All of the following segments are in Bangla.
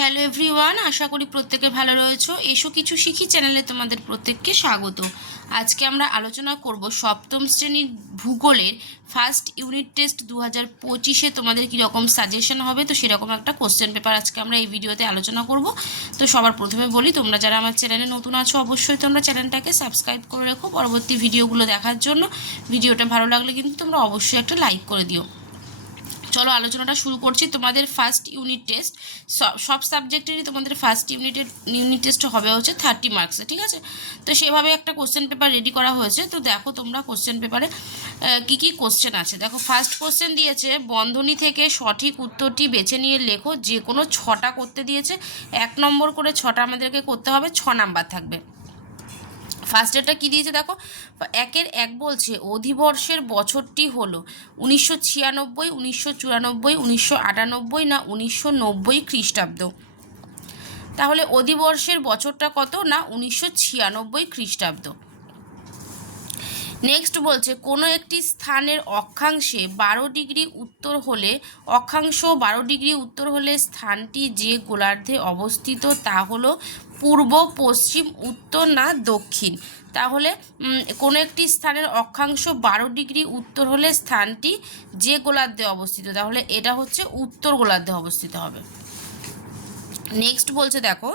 হ্যালো এভরিওয়ান আশা করি প্রত্যেকে ভালো রয়েছো। এসো কিছু শিখি চ্যানেলে তোমাদের প্রত্যেককে স্বাগত। আজকে আমরা আলোচনা করব সপ্তম শ্রেণির ভূগোলের ফার্স্ট ইউনিট টেস্ট দু হাজার পঁচিশে তোমাদের কীরকম সাজেশন হবে, তো সেরকম একটা কোশ্চেন পেপার আজকে আমরা এই ভিডিওতে আলোচনা করব। তো সবার প্রথমে বলি, তোমরা যারা আমার চ্যানেলে নতুন আছো অবশ্যই তোমরা চ্যানেলটাকে সাবস্ক্রাইব করে রেখো। পরবর্তী ভিডিওগুলো দেখার জন্য। ভিডিওটা ভালো লাগলে কিন্তু তোমরা অবশ্যই একটা লাইক করে দিও। চলো আলোচনাটা শুরু করছি। তোমাদের ফার্স্ট ইউনিট টেস্ট সব সাবজেক্টেরই তোমাদের ফার্স্ট ইউনিটের ইউনিট টেস্ট হবে হচ্ছে থার্টি মার্কসে ঠিক আছে? তো সেভাবে একটা কোশ্চেন পেপার রেডি করা হয়েছে। তো দেখো তোমরা কোশ্চেন পেপারে কি কি কোশ্চেন আছে? দেখো ফার্স্ট কোশ্চেন দিয়েছে, বন্ধনী থেকে সঠিক উত্তরটি বেছে নিয়ে লেখো যে কোনো ছটা করতে দিয়েছে। এক নম্বর করে ছটা আমাদেরকে করতে হবে, ছ নাম্বার থাকবে। ফার্স্টেরটা কী দিয়েছে দেখো? একের এক বলছে, অধিবর্ষের বছরটি হলো উনিশশো ছিয়ানব্বই, উনিশশো চুরানব্বই, উনিশশো আটানব্বই না উনিশশো নব্বই খ্রিস্টাব্দ। তাহলে অধিবর্ষের বছরটা কত না উনিশশো ছিয়ানব্বই খ্রিস্টাব্দ। নেক্সট বলছে, কোনো একটি স্থানের অক্ষাংশে বারো ডিগ্রি উত্তর হলে, অক্ষাংশ বারো ডিগ্রি উত্তর হলে স্থানটি যে গোলার্ধে অবস্থিত তা হলো পূর্ব, পশ্চিম, উত্তর না দক্ষিণ। তাহলে কোনো একটি স্থানের অক্ষাংশ বারো ডিগ্রি উত্তর হলে স্থানটি যে গোলার্ধে অবস্থিত, তাহলে এটা হচ্ছে উত্তর গোলার্ধে অবস্থিত হবে। নেক্সট বলছে, দেখো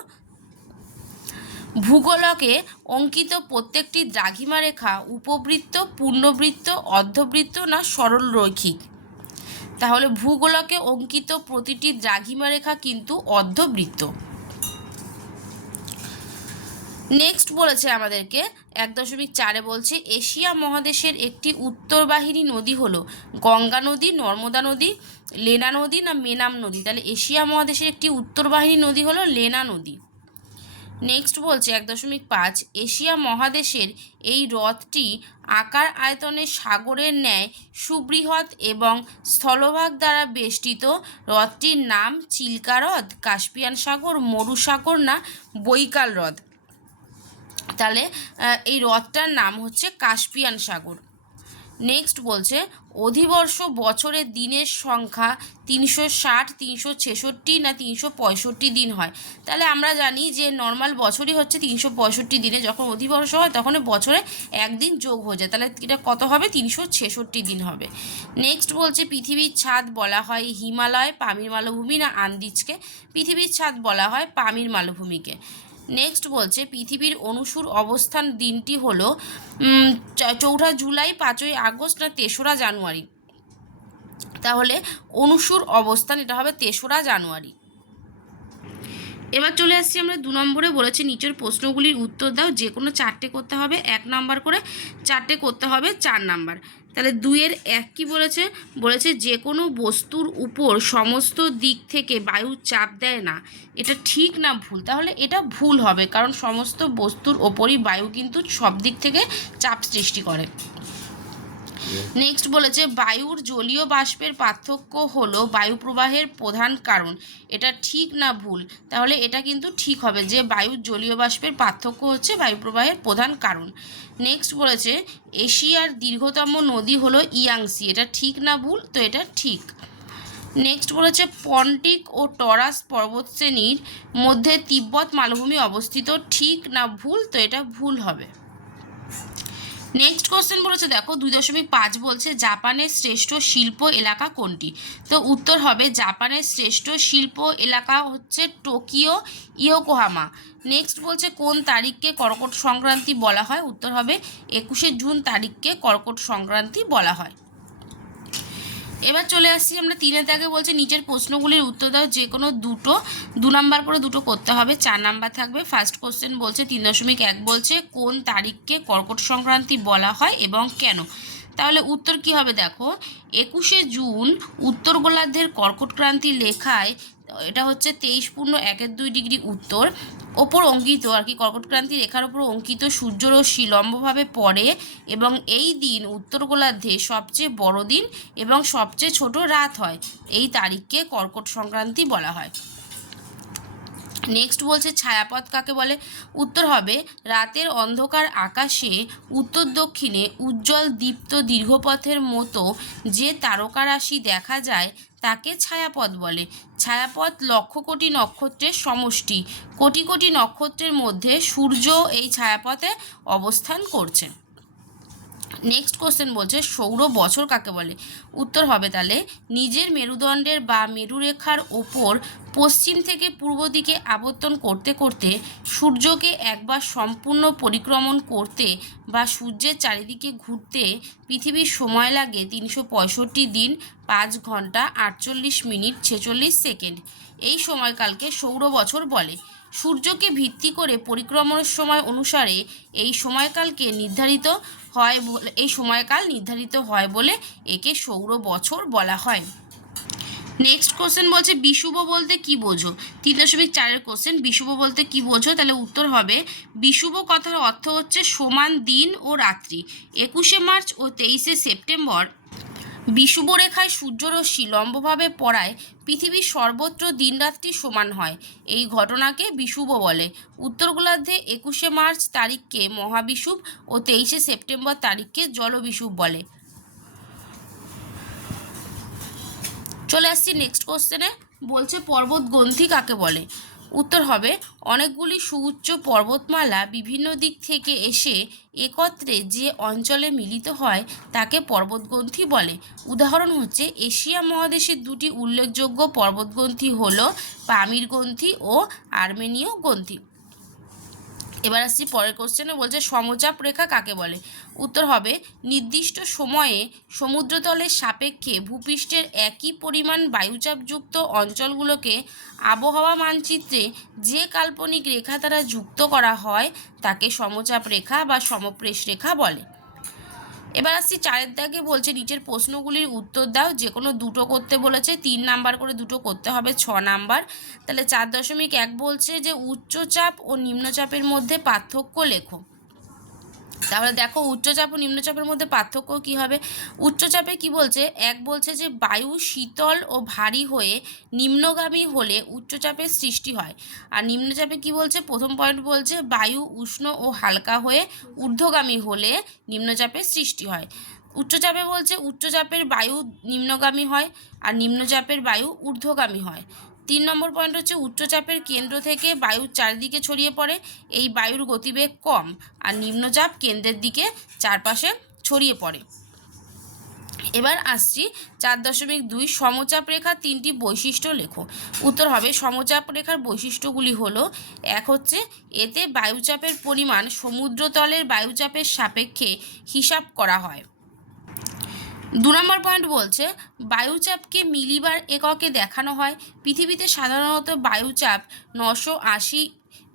ভূগোলকে অঙ্কিত প্রত্যেকটি দ্রাঘিমা রেখা উপবৃত্ত, পূর্ণবৃত্ত, অর্ধবৃত্ত না সরল রৈখিক। তাহলে ভূগোলকে অঙ্কিত প্রতিটি দ্রাঘিমা রেখা কিন্তু অর্ধবৃত্ত। নেক্সট বলেছে আমাদেরকে, এক দশমিক চারে বলছে, এশিয়া মহাদেশের একটি উত্তরবাহিনী নদী হলো গঙ্গা নদী, নর্মদা নদী, লেনা নদী না মেনাম নদী। তাহলে এশিয়া মহাদেশের একটি উত্তরবাহিনী নদী হলো লেনা নদী। নেক্সট বলছে, এক দশমিক পাঁচ, এশিয়া মহাদেশের এই হ্রদটি আকার আয়তনে সাগরের ন্যায় সুবৃহৎ এবং স্থলভাগ দ্বারা বেষ্টিত। হ্রদটির নাম চিল্কা হ্রদ, কাস্পিয়ান সাগর মরুসাগর না বৈকাল হ্রদ। তাহলে এই হ্রদটার নাম হচ্ছে কাস্পিয়ান সাগর। নেক্সট বলছে অধিবর্ষ বছরের দিনের সংখ্যা তিনশো ষাট, তিনশো ছেষট্টি না তিনশো পঁয়ষট্টি দিন হয়। তাহলে আমরা জানি যে নর্মাল বছরই হচ্ছে তিনশো পঁয়ষট্টি দিনে। যখন অধিবর্ষ হয় তখন বছরে একদিন যোগ হয়ে যায়। তাহলে এটা কত হবে? তিনশো ছেষট্টি দিন হবে। নেক্সট বলছে পৃথিবীর ছাদ বলা হয় হিমালয়, পামির মালভূমি না আন্দিজকে? পৃথিবীর ছাদ বলা হয় পামির মালভূমিকে। নেক্সট বলছে, পৃথিবীর অনুসুর অবস্থান দিনটি হলো চৌঠা জুলাই, পাঁচই আগস্ট না তেসরা জানুয়ারি। তাহলে অনুসুর অবস্থান এটা হবে তেসরা জানুয়ারি। এবার চলে আসছি আমরা দু নম্বরে, বলেছি নিচের প্রশ্নগুলির উত্তর দাও, যে কোনো চারটে করতে হবে, এক নাম্বার করে, চারটে করতে হবে, চার নাম্বার। তাহলে দুইয়ের এক কি বলেছে? বলেছে যে কোনো বস্তুর উপর সমস্ত দিক থেকে বায়ু চাপ দেয় না। এটা ঠিক না ভুল? তাহলে এটা ভুল হবে, কারণ সমস্ত বস্তুর ওপরই বায়ু কিন্তু সব দিক থেকে চাপ সৃষ্টি করে। নেক্সট বলেছে, বায়ুর জলীয় বাষ্পের পার্থক্য হলো বায়ু প্রবাহের প্রধান কারণ। এটা ঠিক না ভুল? তাহলে এটা কিন্তু ঠিক হবে যে বায়ুর জলীয় বাষ্পের পার্থক্য হচ্ছে বায়ু প্রবাহের প্রধান কারণ। নেক্সট বলেছে, এশিয়ার দীর্ঘতম নদী হলো ইয়াংসি। এটা ঠিক না ভুল? তো এটা ঠিক। নেক্সট বলেছে, পন্টিক ও টরাস পর্বতশ্রেণীর মধ্যে তিব্বত মালভূমি অবস্থিত। ঠিক না ভুল? তো এটা ভুল হবে। নেক্সট কোয়েশ্চেন বলেছে, দেখো, দুই দশমিক পাঁচ বলছে, জাপানের শ্রেষ্ঠ শিল্প এলাকা কোনটি? তো উত্তর হবে, জাপানের শ্রেষ্ঠ শিল্প এলাকা হচ্ছে টোকিও ইয়োকোহামা। নেক্সট বলছে, কোন তারিখকে কর্কট সংক্রান্তি বলা হয়? উত্তর হবে, একুশে জুন তারিখকে কর্কট সংক্রান্তি বলা হয়। এবার চলে আসছি আমরা তিনের দাগে বলছে নিচের প্রশ্নগুলির উত্তর দাও, যে কোনো দুটো, দু নাম্বার করে দুটো করতে হবে, চার নাম্বার থাকবে। ফার্স্ট কোশ্চেন বলছে, তিন দশমিক এক বলছে, কোন তারিখকে কর্কট সংক্রান্তি বলা হয় এবং কেন? তাহলে উত্তর কি হবে দেখো, একুশে জুন উত্তর গোলার্ধের কর্কটক্রান্তি লেখায় এটা হচ্ছে তেইশ পূর্ণ একের দুই ডিগ্রি উত্তর। ওপর অঙ্কিত আর কি কর্কটক্রান্তি রেখার ওপর অঙ্কিত সূর্যরশ্মি লম্বভাবে পড়ে এবং এই দিন উত্তর গোলার্ধে সবচেয়ে বড় দিন এবং সবচেয়ে ছোট রাত হয়। এই তারিখকে কর্কট সংক্রান্তি বলা হয়। নেক্সট বলছে ছায়াপথ কাকে বলে? উত্তর হবে, রাতের অন্ধকার আকাশে উত্তর দক্ষিণে উজ্জ্বল দীপ্ত দীর্ঘপথের মতো যে তারকারাশি দেখা যায় তাকে ছায়াপথ বলে। ছায়াপথ লক্ষ কোটি নক্ষত্রের সমষ্টি। কোটি কোটি নক্ষত্রের মধ্যে সূর্য এই ছায়াপথে অবস্থান করছে। নেক্সট কোশ্চেন বলছে সৌর বছর কাকে বলে? উত্তর হবে তাহলে, নিজের মেরুদণ্ডের বা মেরুরেখার ওপর পশ্চিম থেকে পূর্ব দিকে আবর্তন করতে করতে সূর্যকে একবার সম্পূর্ণ পরিক্রমণ করতে বা সূর্যের চারিদিকে ঘুরতে পৃথিবীর সময় লাগে তিনশো পঁয়ষট্টি দিন, পাঁচ ঘণ্টা, আটচল্লিশ মিনিট, ছেচল্লিশ সেকেন্ড। এই সময়কালকে সৌর বছর বলে। সূর্যকে ভিত্তি করে পরিক্রমণের সময় অনুসারে এই সময়কালকে নির্ধারিত হয় এই সময়কাল নির্ধারিত হয় বলে একে সৌর বছর বলা হয়। নেক্সট কোশ্চেন বলছে, বিশুভ বলতে কি বোঝো? তিন দশমিক চারের কোশ্চেন বিশুভ বলতে কি বোঝো? তাহলে উত্তর হবে, বিশুভ কথার অর্থ হচ্ছে সমান দিন ও রাত্রি। একুশে মার্চ ও তেইশে সেপ্টেম্বর বিষুব রেখায় সূর্যরশ্মি লম্বভাবে পড়ায় পৃথিবীর সর্বত্র দিনরাত্রি সমান হয়। এই ঘটনাকে বিষুব বলে। উত্তর গোলার্ধে একুশে মার্চ তারিখকে মহাবিষুব ও তেইশে সেপ্টেম্বর তারিখকে জলবিষুব বলে। চলে আসছি নেক্সট কোশ্চেনে বলছে পর্বত গ্রন্থি কাকে বলে? উত্তর হবে, অনেকগুলি সুউচ্চ পর্বতমালা বিভিন্ন দিক থেকে এসে একত্রে যে অঞ্চলে মিলিত হয় তাকে পর্বতগ্রন্থি বলে। উদাহরণ হচ্ছে, এশিয়া মহাদেশের দুটি উল্লেখযোগ্য পর্বতগ্রন্থি হল পামির গ্রন্থি ও আর্মেনীয় গ্রন্থি। এবার আসছি পরের কোশ্চেনে বলছে সমচাপ রেখা কাকে বলে? উত্তর হবে, নির্দিষ্ট সময়ে সমুদ্রতলের সাপেক্ষে ভূপৃষ্ঠের একই পরিমাণ বায়ুচাপযুক্ত অঞ্চলগুলোকে আবহাওয়া মানচিত্রে যে কাল্পনিক রেখা দ্বারা যুক্ত করা হয়, তাকে সমচাপ রেখা বা সমপ্রেশ রেখা বলে। এবার আসছি চারের দাগে বলছে, নিচের প্রশ্নগুলির উত্তর দাও যে কোনো দুটো করতে বলেছে, তিন নাম্বার করে দুটো করতে হবে, ছ নাম্বার। তাহলে চার দশমিক এক বলছে যে, উচ্চচাপ ও নিম্নচাপের মধ্যে পার্থক্য লেখো। তাহলে দেখো উচ্চচাপ ও নিম্নচাপের মধ্যে পার্থক্য কি হবে? উচ্চচাপে কি বলছে? এক বলছে যে বায়ু শীতল ও ভারী হয়ে নিম্নগামী হলে উচ্চচাপের সৃষ্টি হয়। আর নিম্নচাপে কি বলছে? প্রথম পয়েন্ট বলছে বায়ু উষ্ণ ও হালকা হয়ে ঊর্ধ্বগামী হলে নিম্নচাপের সৃষ্টি হয়। উচ্চচাপে বলছে উচ্চচাপের বায়ু নিম্নগামী হয় আর নিম্নচাপের বায়ু ঊর্ধ্বগামী হয়। তিন নম্বর পয়েন্ট হচ্ছে উচ্চচাপের কেন্দ্র থেকে বায়ুর চারিদিকে ছড়িয়ে পড়ে। এই বায়ুর গতিবেগ কম আর নিম্নচাপ কেন্দ্রের দিকে চারপাশে ছড়িয়ে পড়ে। এবার আসছি চার দশমিক দুই সমচাপ রেখার তিনটি বৈশিষ্ট্য লেখো। উত্তর হবে সমচাপ রেখার বৈশিষ্ট্যগুলি হলো, এক হচ্ছে এতে বায়ুচাপের পরিমাণ সমুদ্রতলের বায়ুচাপের সাপেক্ষে হিসাব করা হয়। দু নম্বর পয়েন্ট বলছে, বায়ুচাপকে মিলিবার এককে দেখানো হয়। পৃথিবীতে সাধারণত বায়ুচাপ নশো আশি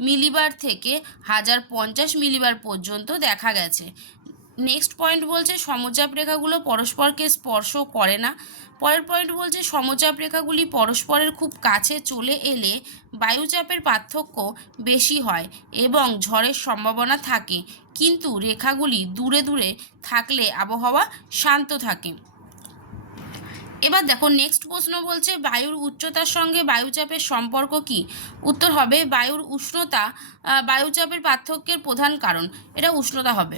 মিলিবার থেকে হাজার পঞ্চাশ মিলিবার পর্যন্ত দেখা গেছে। নেক্সট পয়েন্ট বলছে সমচাপ রেখাগুলো পরস্পরকে স্পর্শ করে না। পরের পয়েন্ট বলছে সমচাপ রেখাগুলি পরস্পরের খুব কাছে চলে এলে বায়ুচাপের পার্থক্য বেশি হয় এবং ঝড়ের সম্ভাবনা থাকে। কিন্তু রেখাগুলি দূরে দূরে থাকলে আবহাওয়া শান্ত থাকে। এবার দেখো নেক্সট প্রশ্ন বলছে, বায়ুর উচ্চতার সঙ্গে বায়ুচাপের সম্পর্ক কি? উত্তর হবে, বায়ুর উষ্ণতা বায়ুচাপের পার্থক্যের প্রধান কারণ। এটা উষ্ণতা হবে।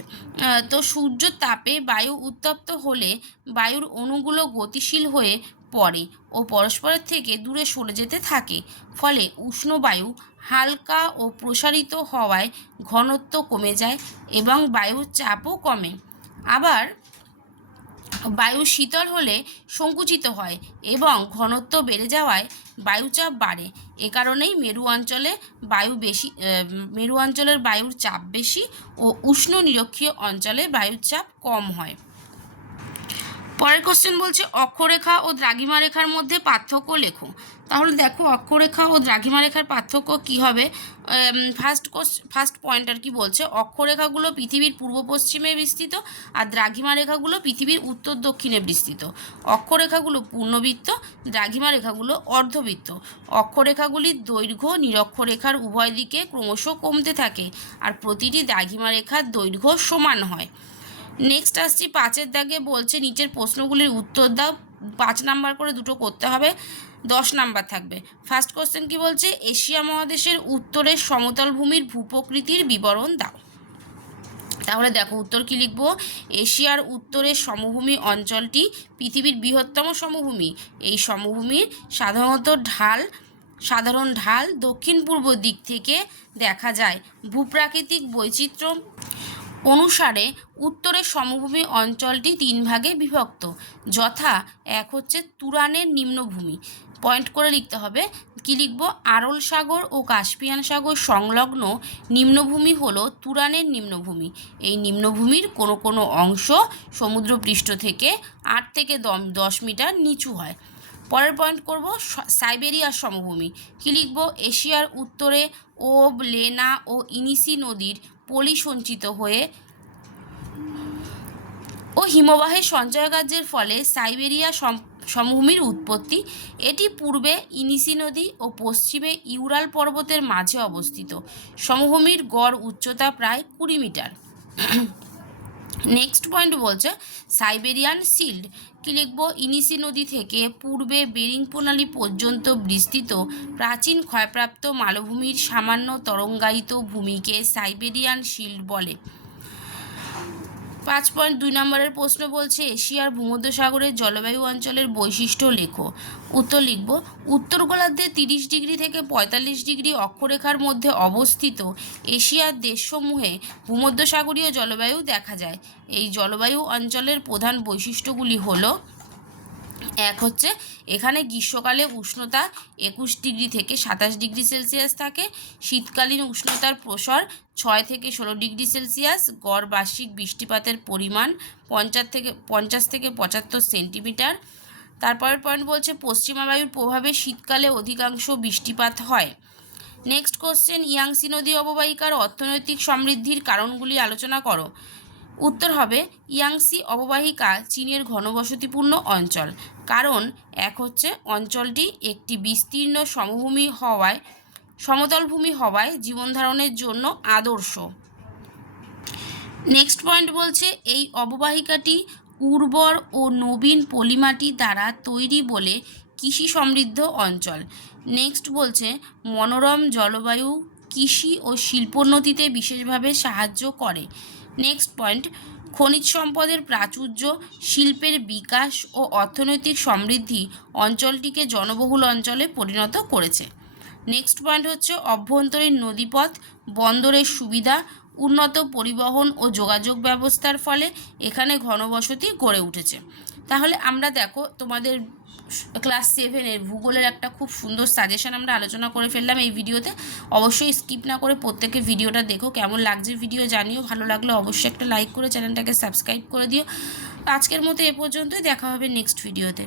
তো সূর্য তাপে বায়ু উত্তপ্ত হলে বায়ুর অণুগুলো গতিশীল হয়ে পড়ে ও পরস্পরের থেকে দূরে সরে যেতে থাকে। ফলে উষ্ণ বায়ু হালকা ও প্রসারিত হওয়ায় ঘনত্ব কমে যায় এবং বায়ুর চাপও কমে। আবার বায়ু শীতল হলে সংকুচিত হয় এবং ঘনত্ব বেড়ে যাওয়ায় বায়ুচাপ বাড়ে। এ কারণেই মেরু অঞ্চলে বায়ু বেশি মেরু অঞ্চলের বায়ুর চাপ বেশি ও উষ্ণ নিরক্ষীয় অঞ্চলে বায়ুর চাপ কম হয়। পরের কোশ্চেন বলছে, অক্ষরেখা ও দ্রাঘিমা রেখার মধ্যে পার্থক্য লেখো। তাহলে দেখো, অক্ষরেখা ও দ্রাঘিমা রেখার পার্থক্য কি হবে? ফার্স্ট ফার্স্ট পয়েন্ট আর কি বলছে, অক্ষরেখাগুলো পৃথিবীর পূর্ব পশ্চিমে বিস্তৃত আর দ্রাঘিমা রেখাগুলো পৃথিবীর উত্তর দক্ষিণে বিস্তৃত। অক্ষরেখাগুলো পূর্ণবৃত্ত, দ্রাঘিমা রেখাগুলো অর্ধবৃত্ত। অক্ষরেখাগুলির দৈর্ঘ্য, নিরক্ষরেখার উভয় দিকে ক্রমশ কমতে থাকে আর প্রতিটি দ্রাঘিমা রেখার দৈর্ঘ্য সমান হয়। নেক্সট আসছি পাঁচের দাগে বলছে, নিচের প্রশ্নগুলির উত্তর দাও। পাঁচ নাম্বার করে দুটো করতে হবে, দশ নাম্বার থাকবে। ফার্স্ট কোশ্চেন কি বলছে? এশিয়া মহাদেশের উত্তরের সমতল ভূমির ভূপ্রকৃতির বিবরণ দাও। তাহলে দেখো উত্তর কি লিখব? এশিয়ার উত্তরের সমভূমি অঞ্চলটি পৃথিবীর বৃহত্তম সমভূমি। এই সমভূমির সাধারণত ঢাল, সাধারণ ঢাল দক্ষিণ পূর্ব দিক থেকে দেখা যায়। ভূপ্রাকৃতিক বৈচিত্র্য অনুসারে উত্তরের সমভূমি অঞ্চলটি তিন ভাগে বিভক্ত, যথা এক হচ্ছে তুরানের নিম্নভূমি। পয়েন্ট করে লিখতে হবে, কি লিখব? আরল সাগর ও কাস্পিয়ান সাগর সংলগ্ন নিম্নভূমি হল তুরানের নিম্নভূমি। এই নিম্নভূমির কোনো কোনো অংশ সমুদ্রপৃষ্ঠ থেকে আট থেকে দম দশ মিটার নিচু হয়। পরের পয়েন্ট করব সাইবেরিয়ার সমভূমি। কি লিখব? এশিয়ার উত্তরে ওব লেনা ও ইনিসি নদীর পলি সঞ্চিত হয়ে ও হিমবাহের সঞ্চয় কার্যের ফলে সাইবেরিয়া সম- সমভূমির উৎপত্তি, এটি পূর্বে ইনিসি নদী ও পশ্চিমে ইউরাল পর্বতের মাঝে অবস্থিত। সমভূমির গড় উচ্চতা প্রায় কুড়ি মিটার। নেক্সট পয়েন্ট বলছে সাইবেরিয়ান শিল্ড কী লিখব? ইনিসি নদী থেকে পূর্বে বেরিং প্রণালী পর্যন্ত বিস্তৃত, প্রাচীন ক্ষয়প্রাপ্ত মালভূমির সামান্য তরঙ্গায়িত ভূমিকে সাইবেরিয়ান শিল্ড বলে। পাঁচ পয়েন্ট দুই নম্বরের প্রশ্ন বলছে এশিয়ার ভূমধ্যসাগরের জলবায়ু অঞ্চলের বৈশিষ্ট্য লেখো। উত্তর লিখব উত্তর গোলার্ধে তিরিশ ডিগ্রি থেকে পঁয়তাল্লিশ ডিগ্রি অক্ষরেখার মধ্যে অবস্থিত এশিয়ার দেশসমূহে ভূমধ্যসাগরীয় জলবায়ু দেখা যায়। এই জলবায়ু অঞ্চলের প্রধান বৈশিষ্ট্যগুলি হলো এক হচ্ছে এখানে গ্রীষ্মকালে উষ্ণতা একুশ ডিগ্রি থেকে সাতাশ ডিগ্রি সেলসিয়াস থাকে। শীতকালীন উষ্ণতার প্রসর ছয় থেকে ষোলো ডিগ্রি সেলসিয়াস। গড় বার্ষিক বৃষ্টিপাতের পরিমাণ পঞ্চাশ থেকে পঞ্চাশ থেকে পঁচাত্তর সেন্টিমিটার। তারপরের পয়েন্ট বলছে পশ্চিমা বায়ুর প্রভাবে শীতকালে অধিকাংশ বৃষ্টিপাত হয়। নেক্সট কোশ্চেন ইয়াংসি নদী অববাহিকার অর্থনৈতিক সমৃদ্ধির কারণগুলি আলোচনা করো। উত্তর হবে, ইয়াংসি অববাহিকা চীনের ঘনবসতিপূর্ণ অঞ্চল। কারণ এক হচ্ছে অঞ্চলটি একটি বিস্তীর্ণ সমভূমি হওয়ায়, সমতল ভূমি হওয়ায় জীবনধারণের জন্য আদর্শ। নেক্সট পয়েন্ট বলছে, এই অববাহিকাটি উর্বর ও নবীন পলিমাটি দ্বারা তৈরি বলে কৃষি সমৃদ্ধ অঞ্চল। নেক্সট বলছে, মনোরম জলবায়ু কৃষি ও শিল্পোন্নতিতে বিশেষভাবে সাহায্য করে। নেক্সট পয়েন্ট খনিজ সম্পদের প্রাচুর্য, শিল্পের বিকাশ ও অর্থনৈতিক সমৃদ্ধি অঞ্চলটিকে জনবহুল অঞ্চলে পরিণত করেছে। নেক্সট পয়েন্ট হচ্ছে অভ্যন্তরীণ নদীপথ, বন্দরের সুবিধা উন্নত পরিবহন ও যোগাযোগ ব্যবস্থার ফলে এখানে ঘনবসতি গড়ে উঠেছে। তাহলে আমরা দেখো, তোমাদের ক্লাস সেভেনের ভূগোলের একটা খুব সুন্দর সাজেশন আমরা আলোচনা করে ফেললাম এই ভিডিওতে। অবশ্যই স্কিপ না করে প্রত্যেকে ভিডিওটা দেখো, কেমন লাগছে ভিডিও জানিও। ভালো লাগলে অবশ্যই একটা লাইক করে চ্যানেলটাকে সাবস্ক্রাইব করে দিও। আজকের মতো এ পর্যন্তই, দেখা হবে নেক্সট ভিডিওতে